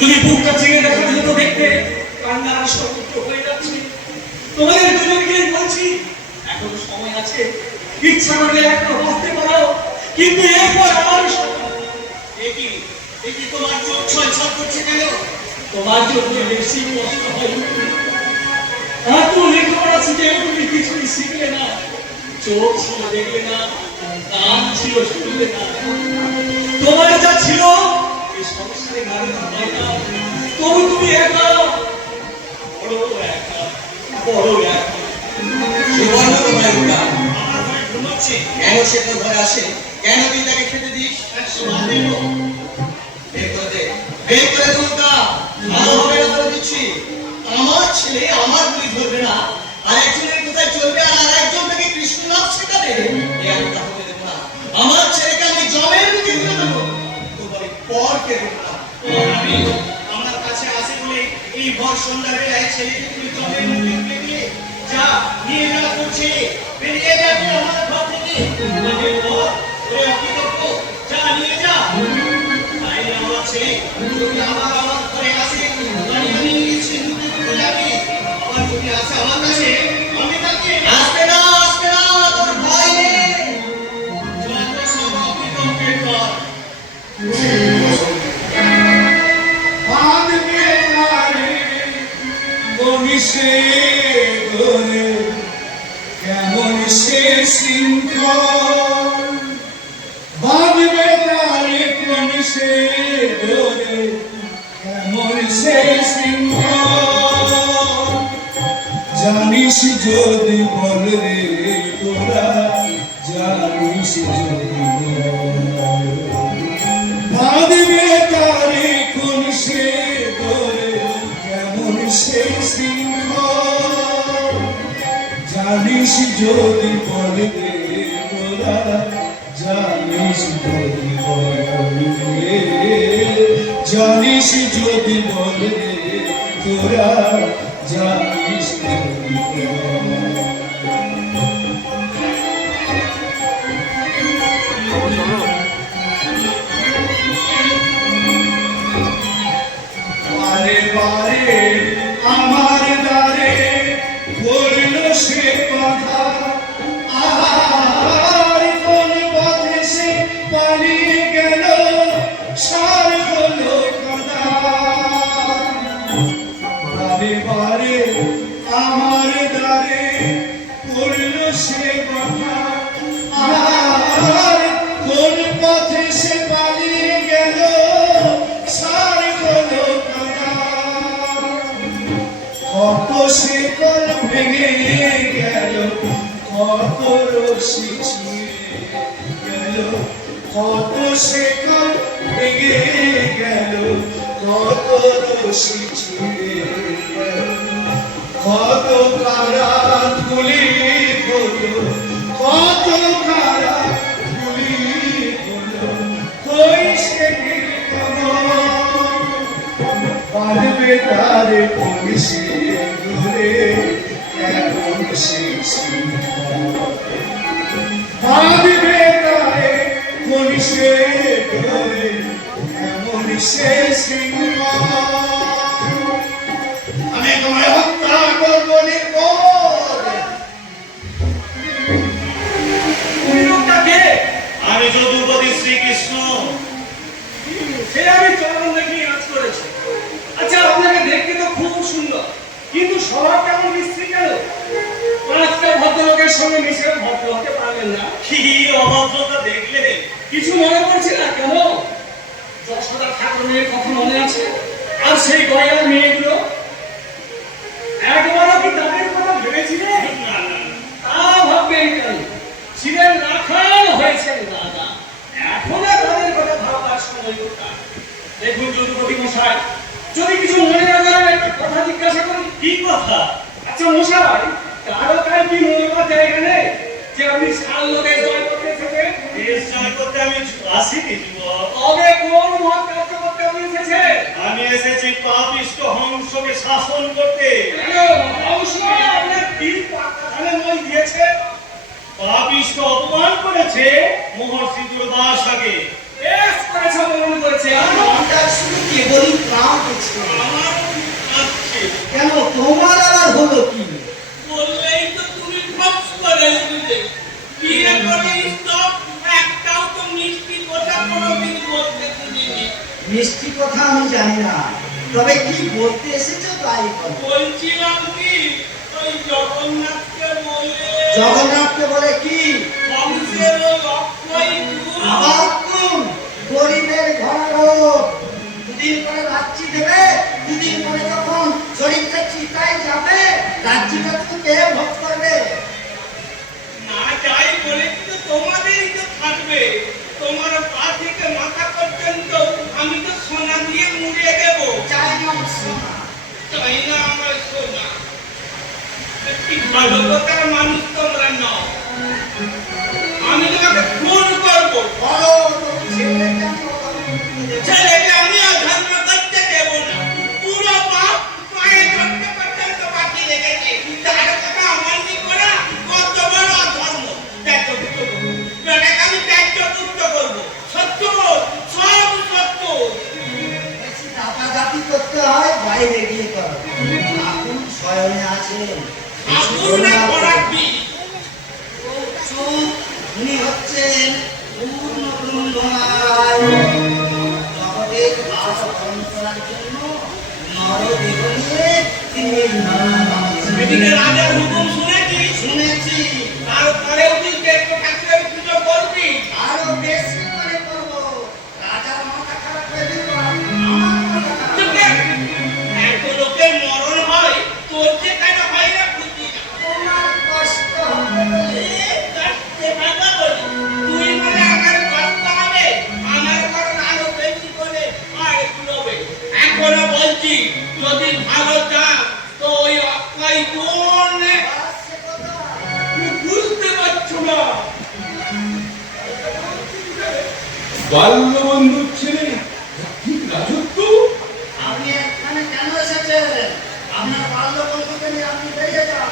যদি বুকটা চিনে দেখার মতো দেখতে কান্নার সমুদ্র হয়ে যাচ্ছে। তোমাদের দুজনকে বলছি এখনো সময় আছে, ইচ্ছা করলে একটা বাঁচতে পারো, কিন্তু এরপর আমার একই তোমার চোখ ছলছল করছে কেন? তোমার জন্য বেশি কষ্ট হয়। এত লেখাপড়া শিখে তুমি কিছুই শিখলে না, চোখ ছিল দেখলে না, কান ছিল শুনলে না। তোমার যা ছিল এই সংসারে গাড়ি হয় না, তবু তুমি একা, বড় একা, বড় একা। কেন সে তোর ঘরে আসে? কেন তুই তাকে খেতে দিস? আমার ছেলে আমার গুলি ধরবে না, আর একজনের কোথায় চলবে, আর একজন তাকে কৃষ্ণ নাম শেখাবে। হতে দেবো না। আমার ছেলেকে আমি জমের মুখে তুলে দেবো, তোমার পরকে দেবো না। আমার কাছে আসে বলে এই ভর সন্ধ্যারে এক ছেলেকে তুমি জমের মুখে তুলে দিয়ে যা নিয়ে যাওয়া করছে, বেরিয়ে যাবে আমার ঘর থেকে। তোমাদের পর ওরে অকৃতজ্ঞ, যা নিয়ে যা। তাই না আমার ছেলে যদি আমার ঘরে আসে, আমি সিন্ধুকে তুলে যাবে। আবার যদি আসে আমার কাছে, আমি তাকে আসবে না, তোর ভয় নেই। যত সব অকৃতজ্ঞের পর সে ধরে কেমন সে শৃঙ্খল ভাববে তারে, কোন সে ধরে কেমন সে শৃঙ্খল। জানিস যদি বল রে তোরা, জানিস যদি ভাববে তারে, কোন সে ধরে কেমন সে শৃঙ্খল। জানিস যদি বলবে তোরা, জানিস যদি বলবে, জানিস যদি বলবে তোরা, জানিস যদি বারে বারে আমার দ্বারে বলল সে কথা, আর কোন পথে সে পালিয়ে গেল, সার হলো কাদা। বারে বারে আমার দ্বারে বলল সে কথা, আর কোন পথে সে পালিয়ে গেল, সার হলো কাদা। কত সে কল ভেঙে গেল, কত রশি ছিঁড়ে গেল, কত সে কল ভেঙে গেল, কত রশি ছিঁড়ে গেল, কত কারা গুলি হলো, কত কারা গুলি হলো, কই সে পারবে তারে পুলিশে ধরে কেমন সে পারবে তারে পুলিশে ধরে কেমন সে আমি তোমায় হত্যা করবো নির্বোধ। আমি যদুপতি শ্রীকৃষ্ণ, সে আমি চরণ দেখি নাচ করেছি। আচ্ছা, আপনাকে দেখতে তো খুব সুন্দর, কিন্তু স্বভাব কেমন মিস্ত্রি কেন? পাঁচটা ভদ্রলোকের সঙ্গে মিশে ভদ্র হতে পারবেন না? কি অভদ্রতা দেখলে কিছু মনে পড়ছে না কেন? যশোদা ঠাকুরের কথা মনে আছে? আর সেই গয়ার মেয়েগুলো একবারও কি তাদের কথা ভেবেছিলেন? তা ভাববেন কেন? ছিলেন রাখাল, হয়েছেন রাজা, এখন তাদের কথা ভাববার সময় কোথায়? দেখুন যদুপতি মশাই, যদি কিছু মনে না করেন একটা কথা জিজ্ঞাসা করি। কি কথা? আচ্ছা মশাই, কারো কার কি মনে করার জায়গা নেই যে আপনি সাল লোকের জয় করতে এসেছেন? দেশ জয় করতে আমি আসিনি যুবক। তবে কোন মহৎ কার্য করতে আপনি এসেছেন? আমি এসেছি পাপিষ্ঠ হংসকে শাসন করতে। হংস আপনার তীর পাখানে মই দিয়েছে, পাপিষ্ঠ অপমান করেছে মহর্ষি দুর্বাসাকে। বেশ করেছে, অপমান করেছে, আর কেবলই প্রাণ পেয়েছে। আমার আছে কেন তোমার আবার হলো কি? বললেই তো তুমি ফক্স করে উঠলে বিয়ে করে স্টপ একটাও তো মিষ্টি কথা কোনোদিন বলতে শুনিনি। মিষ্টি কথা আমি জানি না, তবে কি বলতে এসেছো তাই বলো। বলছিলাম কি ওই জগন্নাথকে বলে জগন্নাথকে বলে কি? বংশের ওই অক্ষয় আবার কোন গরিবের ঘর রোগ? দুদিন পরে রাজ্যি দেবে, দুদিন পরে যখন শরীরটা চিতায় যাবে, রাজ্যিটা তো কে ভোগ করবে? না যাই বলে তো তোমাদেরই তো থাকবে। তোমার পা থেকে মাথা পর্যন্ত আমি তো সোনা দিয়ে মুড়িয়ে দেবো। চাই না সোনা। চাই না আমার সোনা। একটি ভালো কথার মানুষ তোমরা নও। আমি তোমাকে খুন করবো। বলো তুমি ছেলেকে আমি অধর্ম করতে দেব না। ছেলেকে আমি অধর্ম করতে দেব না। পুরো পাপ পায়ে ধরতে পর্যন্ত বাকি রেখেছে। তার কথা অমান্য করা কত বড় অধর্ম। দেখো বেটাকে আমি ত্যায্যপুত্র করবো। সত্য বল, সব সত্য। বেশি দাপাদাপি করতে হয় বাইরে গিয়ে করো। ঠাকুর শয়নে আছেন। ঠাকুর না করাবি। চুপ, উনি হচ্ছেন পূর্ণ ব্রহ্মনারায়ণ। জগতের ভার বহন করার জন্য নরদেহ নিয়ে তিনি এই নানা নাম এদিকে রাজার হুকুম শুনেছিস? শুনেছি। তারপরেও তুই দেখবো ঠাকুরের পুজো করবি। আরো বেশি করে করবো। রাজার মাথা খারাপ হয়ে দিল, আমার মাথা খারাপ চুপ হয়ে কর। দিল। এত লোকের মরণ হয়, তোর যে কেন হয় না বুঝি না। তোমার কষ্ট হবে বলে। কাটতে ভাঙা বলি। তুই বলে আমার কষ্ট হবে, আমার কারণ আরো বেশি করে আর গুলোবে। এখনো বলছি, যদি ভালো চাস তো ওই অক্ষয় গুণ আর সে কথা তুমি বুঝতে পারছো না। বাল্যবন্ধুর ছেলে ঠিক রাজত্ব। আপনি এখানে কেন এসেছেন? আপনার বাল্য বন্ধুকে নিয়ে আপনি বেরিয়ে যান।